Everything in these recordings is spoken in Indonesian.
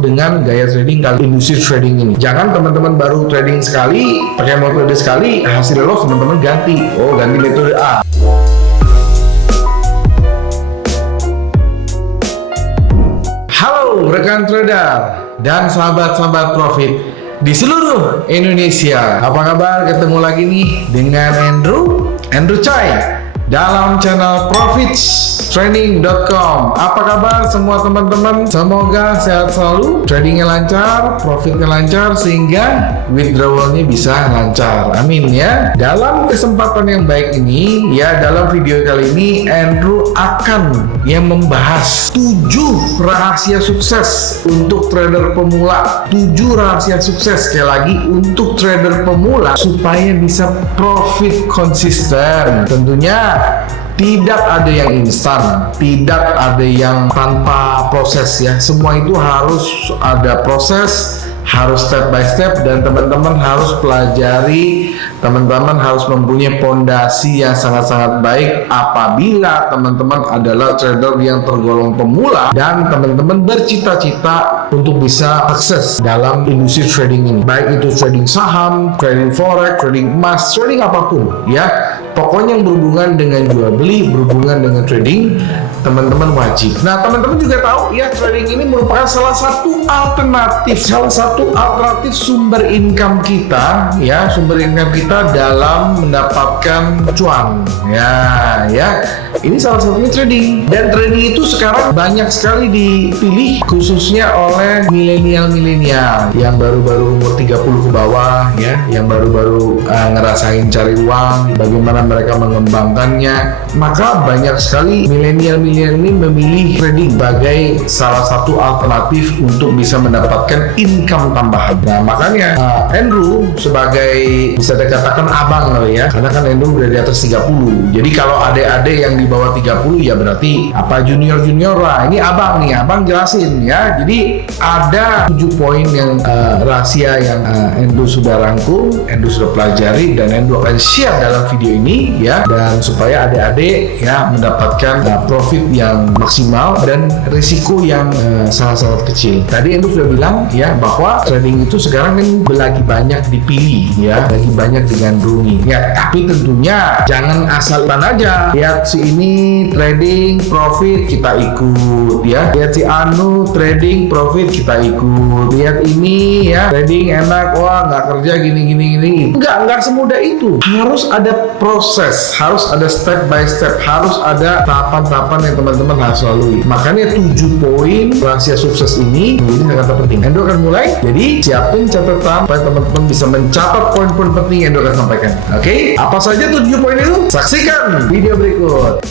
cocok dengan gaya trading kali industri trading ini. Jangan teman-teman baru trading sekali, pakai metode sekali, hasil loss teman-teman ganti. Oh, ganti metode A. Halo rekan trader dan sahabat-sahabat profit di seluruh Indonesia. Apa kabar? Ketemu lagi nih dengan Andrew Chai dalam channel profitstraining.com. Apa kabar semua teman-teman? Semoga sehat selalu, tradingnya lancar, profitnya lancar, sehingga withdrawalnya bisa lancar. Amin ya. Dalam kesempatan yang baik ini, ya dalam video kali ini Andrew akan membahas 7 rahasia sukses untuk trader pemula. 7 rahasia sukses sekali lagi untuk trader pemula supaya bisa profit konsisten. Tentunya tidak ada yang instan, tidak ada yang tanpa proses ya. Semua itu harus ada proses, harus step by step, dan teman-teman harus pelajari, teman-teman harus mempunyai pondasi yang sangat-sangat baik apabila teman-teman adalah trader yang tergolong pemula dan teman-teman bercita-cita untuk bisa sukses dalam industri trading ini, baik itu trading saham, trading forex, trading emas, trading apapun ya. Pokoknya yang berhubungan dengan jual beli, berhubungan dengan trading, teman-teman wajib. Nah, teman-teman juga tahu ya, trading ini merupakan salah satu alternatif sumber income kita ya, sumber income kita dalam mendapatkan cuan. Ya. Ini salah satunya trading. Dan trading itu sekarang banyak sekali dipilih khususnya oleh milenial yang baru-baru umur 30 ke bawah ya, yang baru-baru ngerasain cari uang, bagaimana mereka mengembangkannya. Maka banyak sekali milenial ini memilih trading sebagai salah satu alternatif untuk bisa mendapatkan income tambahan. Nah, makanya Andrew sebagai bisa dikatakan abang kali ya, karena kan Andrew udah di atas 30. Jadi kalau adik-adik yang di bawah 30 ya berarti apa junior lah. Ini abang nih, abang jelasin ya. Jadi ada 7 poin yang rahasia yang Andrew sudah rangkum, Andrew sudah pelajari, dan Andrew akan share dalam video ini ya, dan supaya adik-adik ya mendapatkan profit yang maksimal dan risiko yang sangat-sangat kecil. Tadi Andrew sudah bilang ya bahwa trading itu sekarang kan lagi banyak dipilih ya, lagi banyak digandrungi ya, tapi tentunya jangan asal aja lihat si ini trading profit kita ikut ya, lihat si anu trading profit kita ikut, lihat ini ya trading enak, wah nggak kerja gini. Nggak semudah itu. Harus ada proses, harus ada step by step, harus ada tahapan-tahapan yang teman-teman harus lalui. Makanya 7 poin rahasia sukses ini menjadi sangat penting. Endo akan mulai, jadi siapin catatan supaya teman-teman bisa mencatat poin-poin penting yang Endo akan sampaikan. Oke? Apa saja 7 poin itu? Saksikan video berikut.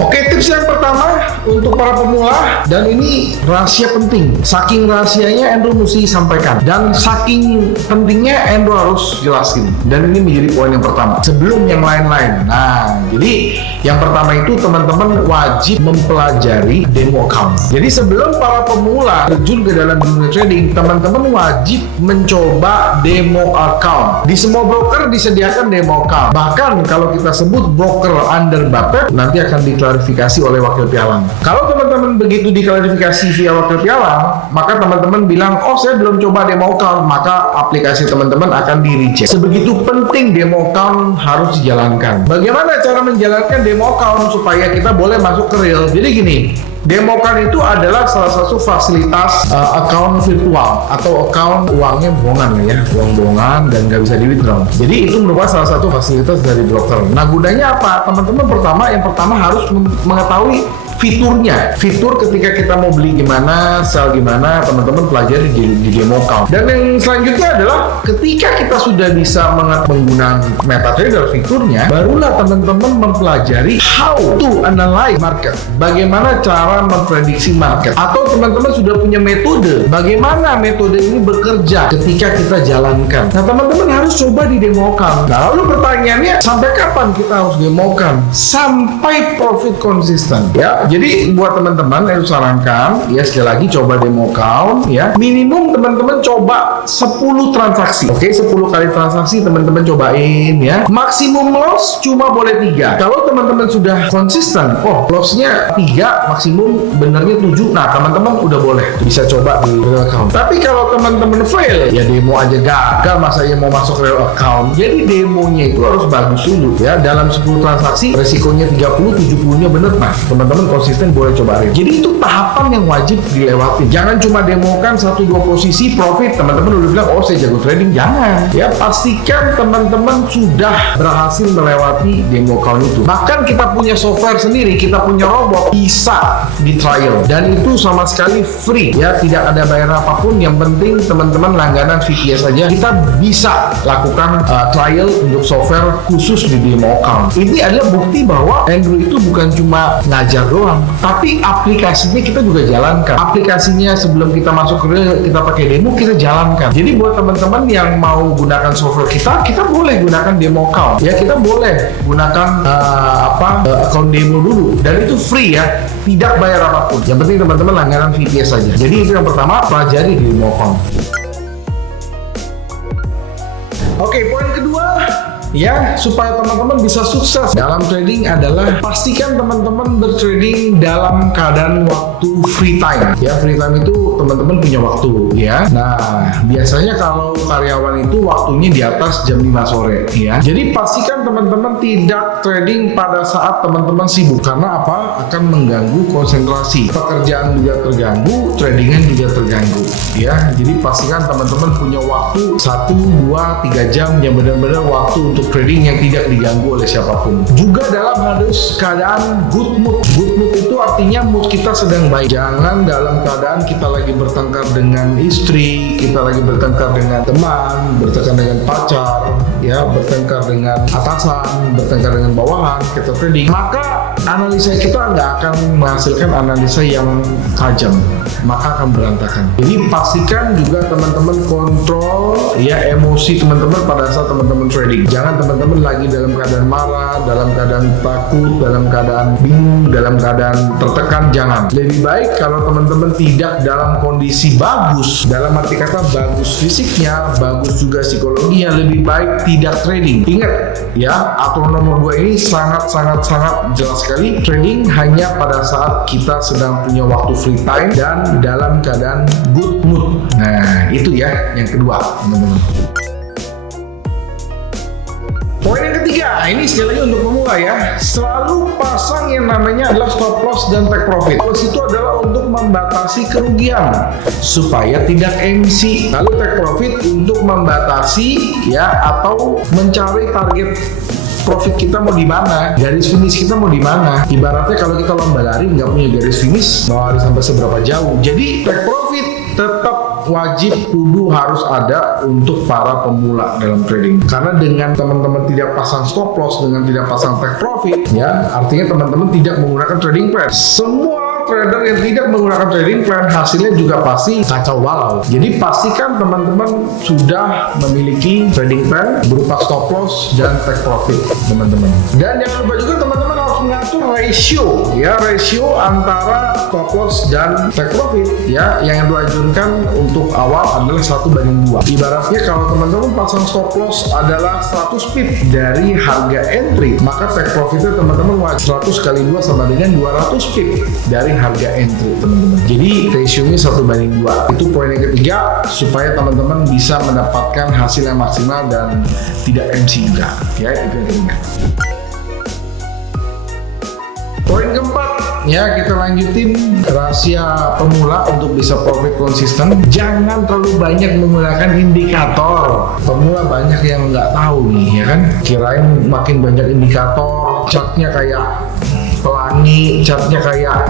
Oke, tips yang pertama untuk para pemula, dan ini rahasia penting. Saking rahasianya Andrew mesti sampaikan, dan saking pentingnya Andrew harus jelasin. Dan ini menjadi poin yang pertama sebelum yang lain-lain. Nah, jadi yang pertama itu teman-teman wajib mempelajari demo account. Jadi sebelum para pemula terjun ke dalam dunia trading, teman-teman wajib mencoba demo account. Di semua broker disediakan demo account. Bahkan kalau kita sebut broker under Buffett, nanti akan diklarifikasi oleh wakil pialang. Kalau teman-teman begitu diklarifikasi via wakil pialang, maka teman-teman bilang, oh saya belum coba demo account, maka aplikasi teman-teman akan di-reject. Sebegitu penting demo account harus dijalankan. Bagaimana cara menjalankan demo account supaya kita boleh masuk ke real? Jadi gini, demo account itu adalah salah satu fasilitas account virtual atau account uangnya bohongan ya, uang bohongan dan nggak bisa di withdraw. Jadi itu merupakan salah satu fasilitas dari broker. Nah, gunanya apa? Teman-teman yang pertama harus mengetahui fiturnya. Fitur ketika kita mau beli gimana, sell gimana, teman-teman pelajari di demo account. Dan yang selanjutnya adalah ketika kita sudah bisa menggunakan MetaTrader fiturnya, barulah teman-teman mempelajari how to analyze market. Bagaimana cara memprediksi market. Atau teman-teman sudah punya metode. Bagaimana metode ini bekerja ketika kita jalankan. Nah, teman-teman harus coba di demo account. Nah, lalu pertanyaannya, sampai kapan kita harus demo account? Sampai profit konsisten. Ya, Jadi buat teman-teman yang sarankan ya, sekali lagi coba demo account ya. Minimum teman-teman coba 10 transaksi. Oke, 10 kali transaksi teman-teman cobain ya. Maksimum loss cuma boleh 3. Kalau teman-teman sudah konsisten, oh lossnya 3, maksimum benernya 7. Nah, teman-teman udah boleh bisa coba di real account. Tapi kalau teman-teman fail, ya demo aja gagal, masa ya mau masuk real account. Jadi demonya itu harus bagus dulu ya. Dalam 10 transaksi resikonya 30, 70-nya bener. Nah, teman-teman konsisten boleh coba real. Jadi itu tahapan yang wajib dilewatin. Jangan cuma demokan 1-2 posisi profit, teman-teman udah bilang oh saya jago trading. Jangan ya, pastikan teman-teman sudah berhasil melewati demo account itu. Bahkan kita punya software sendiri, kita punya robot, bisa di trial dan itu sama sekali free ya, tidak ada bayar apapun. Yang penting teman-teman langganan VPS saja, kita bisa lakukan trial untuk software khusus di demo account. Ini adalah bukti bahwa Andrew itu bukan cuma ngajar doang, tapi aplikasinya kita juga jalankan. Aplikasinya sebelum kita masuk ke real, kita pakai demo, kita jalankan. Jadi buat teman-teman yang mau gunakan software kita boleh gunakan demo account ya, kita boleh gunakan account demo dulu dan itu free ya, tidak bayar apapun. Yang penting teman-teman langganan VPS saja. Jadi itu yang pertama, pelajari demo account. Oke, poin kedua ya, supaya teman-teman bisa sukses dalam trading adalah pastikan teman-teman bertrading dalam keadaan waktu free time ya. Free time itu teman-teman punya waktu ya. Nah, biasanya kalau karyawan itu waktunya di atas jam 5 sore ya. Jadi pastikan teman-teman tidak trading pada saat teman-teman sibuk, karena apa? Akan mengganggu konsentrasi. Pekerjaan juga terganggu, tradingan juga terganggu ya. Jadi pastikan teman-teman punya waktu 1, 2, 3 jam yang benar-benar waktu untuk trading yang tidak diganggu oleh siapapun. Juga dalam harus keadaan good mood. Good mood itu artinya mood kita sedang baik. Jangan dalam keadaan kita lagi bertengkar dengan istri, kita lagi bertengkar dengan teman, bertengkar dengan pacar, ya, bertengkar dengan atasan, bertengkar dengan bawahan, kita trading. Maka analisa kita nggak akan menghasilkan analisa yang tajam, maka akan berantakan. Jadi pastikan juga teman-teman kontrol ya emosi teman-teman pada saat teman-teman trading. Jangan teman-teman lagi dalam keadaan marah, dalam keadaan takut, dalam keadaan bingung, dalam keadaan tertekan. Jangan. Lebih baik kalau teman-teman tidak dalam kondisi bagus, dalam arti kata bagus fisiknya, bagus juga psikologinya, lebih baik tidak trading. Ingat ya, aturan nomor 2 ini sangat jelas sekali. Trading hanya pada saat kita sedang punya waktu free time dan dalam keadaan good mood. Nah, itu ya yang kedua, teman-teman. Poin yang ketiga, ini sekali lagi untuk pemula ya, selalu pasang yang namanya adalah stop loss dan take profit. Loss itu adalah untuk membatasi kerugian supaya tidak MC. Lalu take profit untuk membatasi ya, atau mencari target profit kita mau di mana, garis finish kita mau di mana. Ibaratnya kalau kita lomba lari nggak punya garis finish, mau lari sampai seberapa jauh. Jadi take profit tetap wajib kudu harus ada untuk para pemula dalam trading. Karena dengan teman-teman tidak pasang stop loss, dengan tidak pasang take profit ya, artinya teman-teman tidak menggunakan trading plan. Semua trader yang tidak menggunakan trading plan hasilnya juga pasti kacau balau. Jadi pastikan teman-teman sudah memiliki trading plan berupa stop loss dan take profit, teman-teman. Dan jangan lupa juga teman-teman harus mengatur ratio ya, ratio antara stop loss dan take profit ya. Yang dianjurkan untuk awal adalah 1:2. Ibaratnya kalau teman-teman pasang stop loss adalah 100 pip dari harga entry, maka take profitnya teman-teman 100 kali 2 sama dengan 200 pip dari harga entry, teman-teman. Jadi rasionya 1:2. Itu poin yang ketiga, supaya teman-teman bisa mendapatkan hasil yang maksimal dan tidak MC juga ya. Itu yang ketiga. Poin keempat ya, kita lanjutin rahasia pemula untuk bisa profit konsisten. Jangan terlalu banyak menggunakan indikator. Pemula banyak yang nggak tahu nih ya kan, kirain makin banyak indikator, chartnya kayak pelangi, chartnya kayak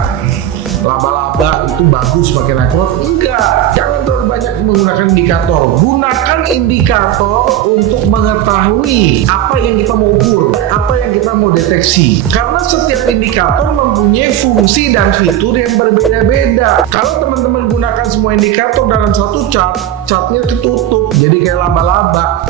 laba-laba itu bagus, makin akurat. Enggak, jangan terlalu banyak menggunakan indikator. Gunakan indikator untuk mengetahui apa yang kita mau ukur, apa yang kita mau deteksi. Karena setiap indikator mempunyai fungsi dan fitur yang berbeda-beda. Kalau teman-teman gunakan semua indikator dalam satu chart, chartnya ketutup, jadi kayak laba-laba.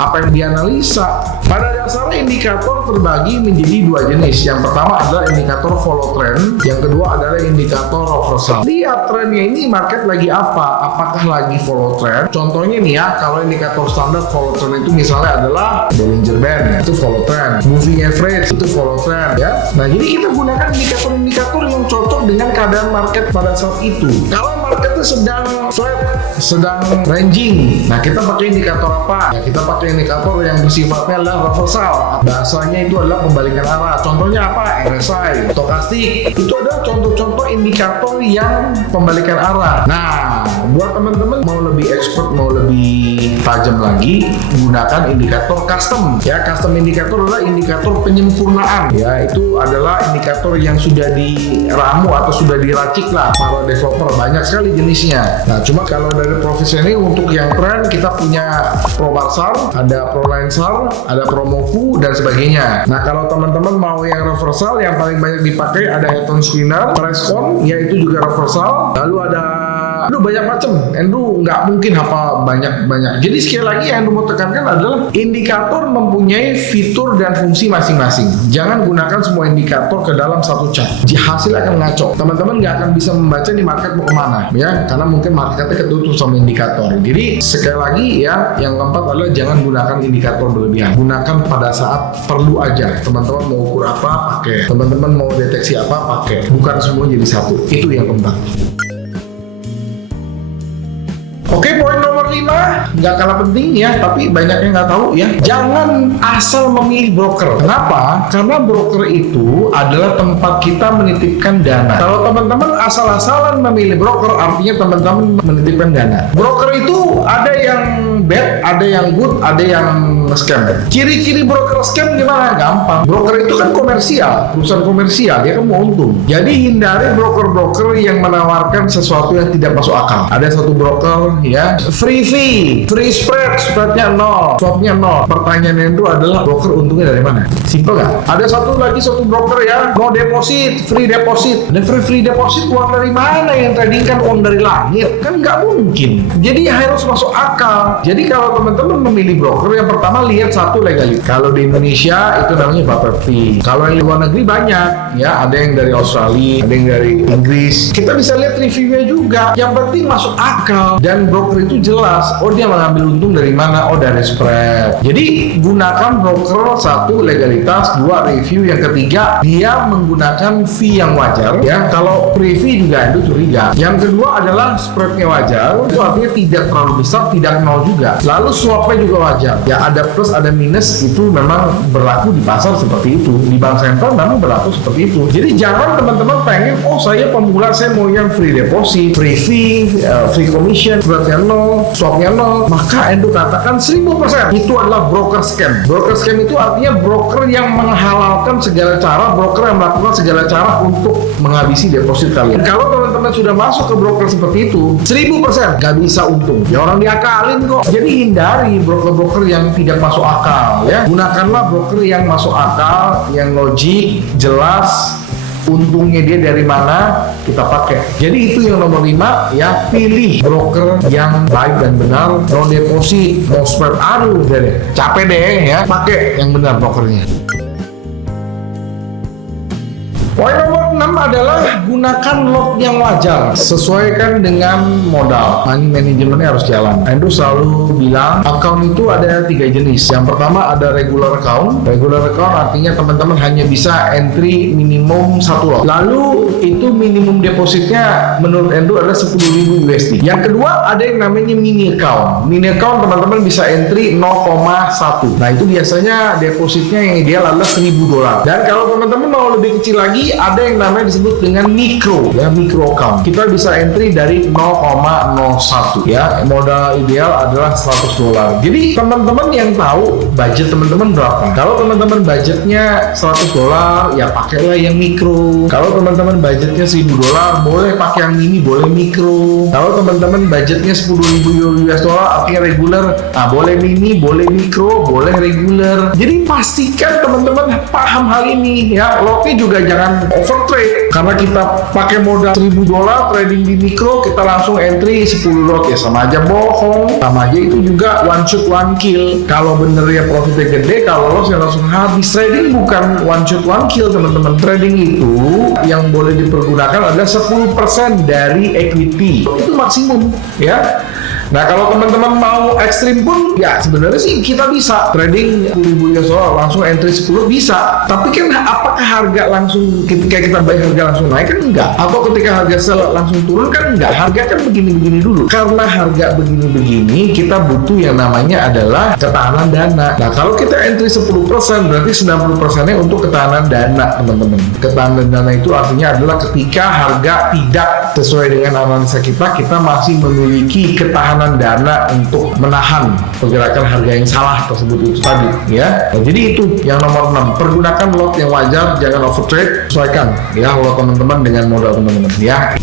Apa yang dianalisa? Pada dasarnya indikator terbagi menjadi dua jenis. Yang pertama adalah indikator follow trend, yang kedua adalah indikator reversal. Lihat trennya ini market lagi apa? Apakah lagi follow trend? Contohnya nih ya, kalau indikator standar follow trend itu misalnya adalah Bollinger Band, itu follow trend. Moving average itu follow trend ya. Nah, jadi kita gunakan indikator-indikator yang cocok dengan keadaan market pada saat itu. Kalau marketnya sedang flat, sedang ranging, nah kita pakai indikator apa? Ya kita pakai indikator yang bersifatnya adalah reversal. Bahasanya itu adalah pembalikan arah. Contohnya apa? RSI, stokastik. Itu adalah contoh-contoh indikator yang pembalikan arah. Nah, buat teman-teman mau lebih expert, mau lebih tajam lagi, gunakan indikator custom. Ya, custom indikator adalah indikator penyempurnaan. Ya, itu adalah indikator yang sudah diramu atau sudah diracik lah para developer. Banyak sekali jenisnya. Nah, cuma kalau dari profesi ini untuk yang trend kita punya ProBarsar, ada ProLensar, ada Promoku dan sebagainya. Nah, kalau teman-teman mau yang reversal, yang paling banyak dipakai ada Head-on Screener, Pricecon, yaitu juga reversal. Lalu ada banyak macam. Andrew nggak mungkin apa banyak. Jadi sekali lagi yang Andrew mau tekankan adalah indikator mempunyai fitur dan fungsi masing-masing. Jangan gunakan semua indikator ke dalam satu chart. Hasil akan ngaco. Teman-teman nggak akan bisa membaca di market mau kemana, ya, karena mungkin marketnya ketutup sama indikator. Jadi sekali lagi ya, yang keempat adalah jangan gunakan indikator berlebihan. Gunakan pada saat perlu aja. Teman-teman mau ukur apa, pakai. Teman-teman mau deteksi apa, pakai. Bukan semua jadi satu. Itu yang keempat. Oke, poin nomor 5 nggak kalah penting ya, tapi banyak yang nggak tahu ya. Jangan asal memilih broker. Kenapa? Karena broker itu adalah tempat kita menitipkan dana. Kalau teman-teman asal-asalan memilih broker, artinya teman-teman menitipkan dana. Broker itu ada yang bad, ada yang good, ada yang scam. Ciri-ciri broker scam gimana? Gampang. Broker itu kan komersial, perusahaan komersial, dia kan mau untung. Jadi hindari broker-broker yang menawarkan sesuatu yang tidak masuk akal. Ada satu broker ya, free fee, free spread, spreadnya 0, swapnya 0. Pertanyaannya itu adalah broker untungnya dari mana? Simple gak? Ada satu broker ya, no deposit, free deposit. Dan free deposit uang dari mana? Yang trading kan uang dari langit, kan nggak mungkin. Jadi harus masuk akal. Jadi kalau teman-teman memilih broker, yang pertama lihat satu legalitas. Kalau di Indonesia itu namanya Bapepti. Kalau yang di luar negeri banyak ya, ada yang dari Australia, ada yang dari Inggris. Kita bisa lihat reviewnya juga. Yang penting masuk akal dan broker itu jelas. Oh, dia mengambil untung dari mana? Oh, dari spread. Jadi gunakan broker, satu legalitas, dua review, yang ketiga dia menggunakan fee yang wajar ya. Kalau pre-fee juga itu curiga. Yang kedua adalah spreadnya wajar. Itu artinya tidak terlalu besar, tidak nol juga. Lalu swapnya juga wajar. Ya, ada plus ada minus, itu memang berlaku di pasar seperti itu. Di bank sentral memang berlaku seperti itu. Jadi jangan teman-teman pengen, oh saya pemula, saya mau yang free deposit, free fee, free commission, spreadnya 0, swapnya 0. Maka Endo katakan 1000% itu adalah broker scam. Broker scam itu artinya broker yang menghalalkan segala cara, broker yang melakukan segala cara untuk menghabisi deposit kalian. Kalau teman-teman sudah masuk ke broker seperti itu, 1000% gak bisa untung. Ya orang diakalin kok. Jadi hindari broker-broker yang tidak masuk akal ya. Gunakanlah broker yang masuk akal, yang logik, jelas, untungnya dia dari mana, kita pakai. Jadi itu yang nomor 5 ya, pilih broker yang baik dan benar, no deposit, no spread. Aduh deh, capek deh ya, pakai yang benar brokernya. Poin nomor 6 adalah gunakan lot yang wajar, sesuaikan dengan modal. Money manajemennya harus jalan. Endo selalu bilang account itu ada 3 jenis. Yang pertama ada regular account. Regular account artinya teman-teman hanya bisa entry minimum 1 lot. Lalu itu minimum depositnya menurut Endo adalah 10.000 USD. Yang kedua ada yang namanya mini account. Mini account teman-teman bisa entry 0,1. Nah itu biasanya depositnya yang ideal adalah $1.000. Dan kalau teman-teman mau lebih kecil lagi, ada yang namanya disebut dengan micro ya, micro account. Kita bisa entry dari 0,01 ya. Modal ideal adalah $100. Jadi teman-teman yang tahu budget teman-teman berapa. Kalau teman-teman budgetnya $100 ya pakailah yang micro. Kalau teman-teman budgetnya $1.000 boleh pakai yang mini, boleh micro. Kalau teman-teman budgetnya $10.000 artinya regular, nah boleh mini, boleh micro, boleh regular. Jadi pastikan teman-teman paham hal ini ya. Lotnya juga jangan akan overtrade karena kita pakai modal $1.000 trading di mikro, kita langsung entry 10 lot, ya sama aja bohong, sama aja itu juga one shot one kill. Kalau bener ya profitnya gede, kalau loss ya langsung habis. Trading bukan one shot one kill teman-teman. Trading itu yang boleh dipergunakan adalah 10% dari equity, itu maksimum ya. Nah kalau teman-teman mau ekstrim pun ya sebenarnya sih kita bisa trading 10.000 US dollar langsung entry 10 bisa. Tapi kan apakah harga langsung ketika kita buy harga langsung naik kan enggak? Atau ketika harga sell langsung turun kan enggak? Harga kan begini-begini dulu. Karena harga begini-begini kita butuh yang namanya adalah ketahanan dana. Nah kalau kita entry 10% berarti 90%-nya untuk ketahanan dana teman-teman. Ketahanan dana itu artinya adalah ketika harga tidak sesuai dengan analisa kita masih memiliki ketahanan dana untuk menahan pergerakan harga yang salah tersebut itu tadi ya. Nah, jadi itu yang nomor 6, pergunakan lot yang wajar, jangan overtrade, sesuaikan ya lot teman-teman dengan modal teman-teman ya.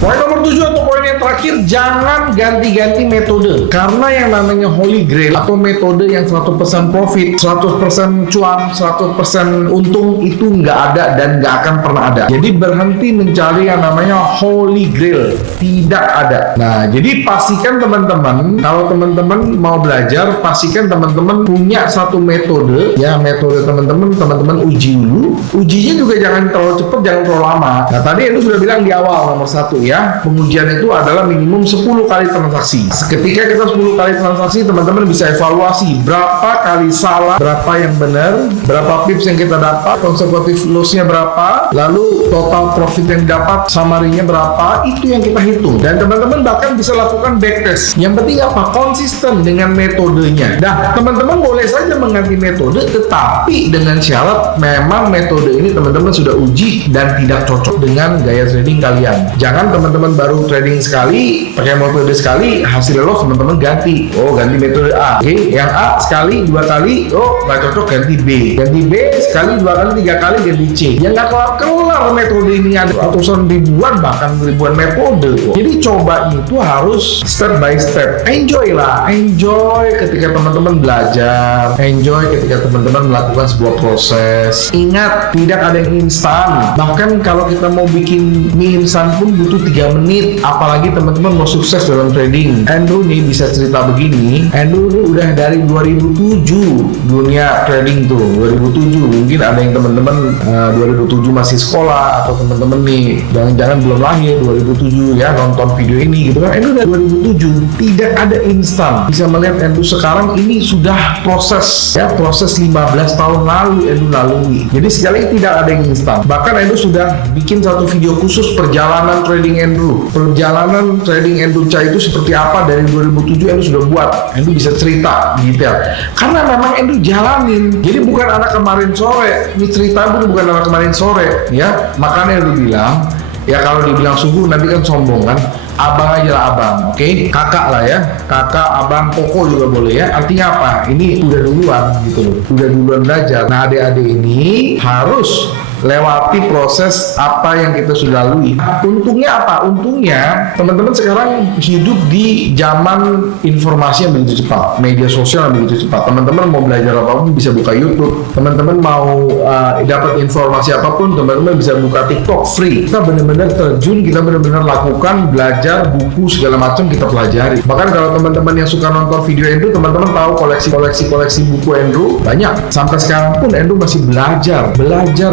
Poin nomor 7 atau poin yang terakhir, jangan ganti-ganti metode. Karena yang namanya holy grail atau metode yang 100% profit, 100% cuan, 100% untung itu nggak ada dan nggak akan pernah ada. Jadi berhenti mencari yang namanya holy grail. Tidak ada. Nah, jadi pastikan teman-teman, kalau teman-teman mau belajar, pastikan teman-teman punya satu metode. Ya, metode teman-teman uji dulu. Ujinya juga jangan terlalu cepat, jangan terlalu lama. Nah, tadi itu sudah bilang di awal nomor 1 ya, pengujian itu adalah minimum 10 kali transaksi. Ketika kita 10 kali transaksi, teman-teman bisa evaluasi berapa kali salah, berapa yang benar, berapa pips yang kita dapat, konservatif loss-nya berapa, lalu total profit yang dapat, summary-nya berapa, itu yang kita hitung. Dan teman-teman bahkan bisa lakukan backtest. Yang penting apa? Konsisten dengan metodenya. Nah, teman-teman boleh saja mengganti metode, tetapi dengan syarat memang metode ini teman-teman sudah uji dan tidak cocok dengan gaya trading kalian. Jangan teman-teman baru trading sekali, pakai metode sekali, hasilnya loss, teman-teman ganti. Oh, ganti metode A. Oke, yang A sekali, 2 kali, oh nggak cocok, ganti B. Ganti B sekali, 2 kali, 3 kali, ganti C. Ya nggak kelar metode ini, ada ratusan ribuan, bahkan ribuan metode. Jadi coba itu harus step by step. Enjoy lah, enjoy ketika teman-teman belajar, enjoy ketika teman-teman melakukan sebuah proses. Ingat, tidak ada yang instan. Bahkan kalau kita mau bikin mie instan pun butuh 3 menit, apalagi teman-teman mau sukses dalam trading. Andrew nih bisa cerita begini, Andrew udah dari 2007 dunia trading tuh, 2007. Mungkin ada yang teman-teman 2007 masih sekolah, atau teman-teman nih jangan-jangan belum lahir 2007 ya nonton video ini gitu kan. Andrew dari 2007, tidak ada instan. Bisa melihat Andrew sekarang ini sudah proses ya, proses 15 tahun lalu Andrew lalui. Jadi sekali tidak ada yang instan. Bahkan Andrew sudah bikin satu video khusus perjalanan trading Andrew. Perjalanan trading Andrew Cha itu seperti apa dari 2007 Andrew sudah buat. Andrew bisa cerita detail. Karena memang Andrew jalanin. Jadi bukan anak kemarin sore. Ini cerita bukan anak kemarin sore ya. Makanya Andrew bilang, ya kalau dibilang suhu nanti kan sombong kan. Abang aja lah abang, oke? Kakak lah ya, kakak, abang, koko juga boleh ya. Artinya apa? Ini udah duluan gitu loh, udah duluan belajar. Nah adik-adik ini harus lewati proses apa yang kita sudah lalui. Untungnya apa? Untungnya teman-teman sekarang hidup di zaman informasi yang begitu cepat, media sosial yang begitu cepat. Teman-teman mau belajar apapun bisa buka YouTube. Teman-teman mau dapat informasi apapun, teman-teman bisa buka TikTok free. Kita benar-benar terjun, kita benar-benar lakukan, belajar, buku segala macam kita pelajari. Bahkan kalau teman-teman yang suka nonton video Andrew, teman-teman tahu koleksi buku Andrew banyak. Sampai sekarang pun Andrew masih belajar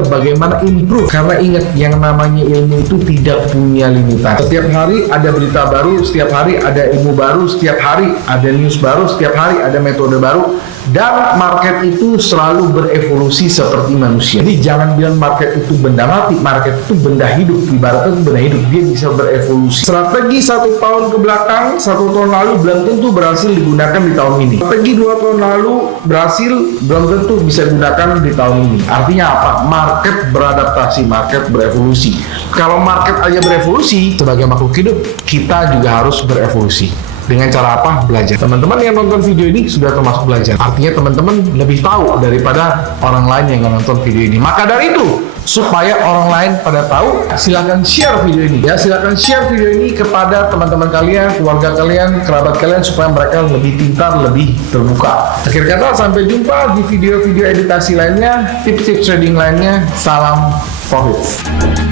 bagaimana improve. Karena ingat, yang namanya ilmu itu tidak punya limitasi. Setiap hari ada berita baru, setiap hari ada ilmu baru, setiap hari ada news baru, setiap hari ada metode baru. Dan market itu selalu berevolusi seperti manusia. Jadi jangan bilang market itu benda mati, market itu benda hidup. Ibaratnya itu benda hidup, dia bisa berevolusi. Strategi 1 tahun ke belakang, 1 tahun lalu belum tentu berhasil digunakan di tahun ini. Strategi 2 tahun lalu berhasil, belum tentu bisa digunakan di tahun ini. Artinya apa? Market beradaptasi, market berevolusi. Kalau market aja berevolusi, sebagai makhluk hidup, kita juga harus berevolusi. Dengan cara apa? Belajar. Teman-teman yang nonton video ini sudah termasuk belajar. Artinya teman-teman lebih tahu daripada orang lain yang nggak nonton video ini. Maka dari itu, supaya orang lain pada tahu, silahkan share video ini ya. Silahkan share video ini kepada teman-teman kalian, keluarga kalian, kerabat kalian, supaya mereka lebih pintar, lebih terbuka. Akhir kata, sampai jumpa di video-video editasi lainnya, tips-tips trading lainnya. Salam profit.